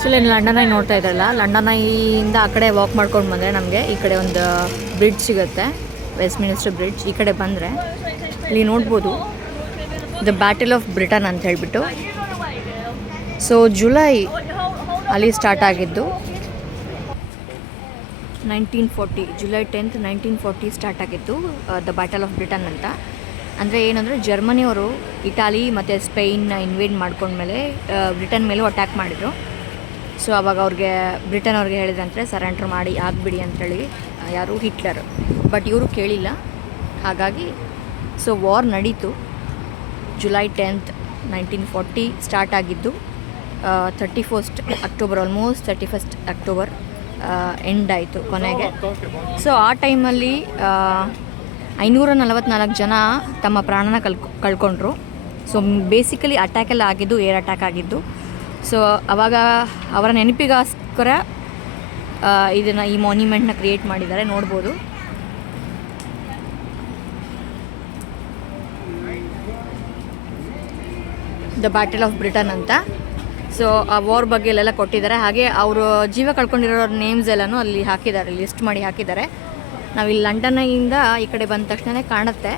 So ಇಲ್ಲಿ London I ನೋಡ್ತಾ ಇದ್ರಲ್ಲ, ಲಂಡನ್ ಐಯಿಂದ ಆ ಕಡೆ ವಾಕ್ ಮಾಡ್ಕೊಂಡು ಬಂದರೆ ನಮಗೆ ಈ ಕಡೆ ಒಂದು ಬ್ರಿಡ್ಜ್ ಸಿಗುತ್ತೆ, ವೆಸ್ಟ್ ಮಿನಿಸ್ಟರ್ ಬ್ರಿಡ್ಜ್. ಈ ಕಡೆ ಬಂದರೆ ಇಲ್ಲಿ ನೋಡ್ಬೋದು ದ ಬ್ಯಾಟಲ್ ಆಫ್ ಬ್ರಿಟನ್ ಅಂತ ಹೇಳಿಬಿಟ್ಟು. ಸೊ ಜುಲೈ ಅಲ್ಲಿ ಸ್ಟಾರ್ಟ್ ಆಗಿದ್ದು 1940, ಜುಲೈ 10th 1940 ಸ್ಟಾರ್ಟ್ ಆಗಿದ್ದು ದ ಬ್ಯಾಟಲ್ ಆಫ್ ಬ್ರಿಟನ್ ಅಂತ. ಅಂದರೆ ಏನಂದರೆ ಜರ್ಮನಿಯವರು ಇಟಾಲಿ ಮತ್ತು ಸ್ಪೇನ್ನ ಇನ್ವೇಡ್ ಮಾಡ್ಕೊಂಡ್ಮೇಲೆ ಬ್ರಿಟನ್ ಮೇಲೂ ಅಟ್ಯಾಕ್ ಮಾಡಿದರು. ಸೊ ಅವಾಗ ಬ್ರಿಟನ್ ಅವ್ರಿಗೆ ಹೇಳಿದ್ರಂತೆ ಸರೆಂಡರ್ ಮಾಡಿ ಆಗಿಬಿಡಿ ಅಂಥೇಳಿ, ಯಾರು ಹಿಟ್ಲರ್. ಬಟ್ ಇವರು ಕೇಳಿಲ್ಲ. ಹಾಗಾಗಿ ಸೊ ವಾರ್ ನಡೀತು. ಜುಲೈ 10th 1940 ಸ್ಟಾರ್ಟ್ ಆಗಿದ್ದು 31st October, almost 31st October end ಆಯಿತು ಕೊನೆಗೆ. ಸೊ ಆ ಟೈಮಲ್ಲಿ 544 ಜನ ತಮ್ಮ ಪ್ರಾಣನ ಕಳ್ಕೊಂಡ್ರು. ಸೊ ಬೇಸಿಕಲಿ ಅಟ್ಯಾಕೆಲ್ಲ ಆಗಿದ್ದು ಏರ್ ಅಟ್ಯಾಕ್ ಆಗಿದ್ದು. ಸೊ ಅವಾಗ ಅವರ ನೆನಪಿಗೋಸ್ಕರ ಈ ಮಾನ್ಯುಮೆಂಟ್ನ ಕ್ರಿಯೇಟ್ ಮಾಡಿದ್ದಾರೆ, ನೋಡ್ಬೋದು. ದ ಬ್ಯಾಟಲ್ ಆಫ್ ಬ್ರಿಟನ್ ಅಂತ. ಸೊ ಆ ವಾರ್ ಬಗ್ಗೆ ಎಲ್ಲ ಕೊಟ್ಟಿದ್ದಾರೆ. ಹಾಗೆ ಅವರು ಜೀವ ಕಳ್ಕೊಂಡಿರೋ ನೇಮ್ಸ್ ಎಲ್ಲನೂ ಅಲ್ಲಿ ಹಾಕಿದ್ದಾರೆ, ಲಿಸ್ಟ್ ಮಾಡಿ ಹಾಕಿದ್ದಾರೆ. ನಾವಿಲ್ಲಿ ಲಂಡನ್ನಿಂದ ಈ ಕಡೆ ಬಂದ ತಕ್ಷಣ ಕಾಣುತ್ತೆ.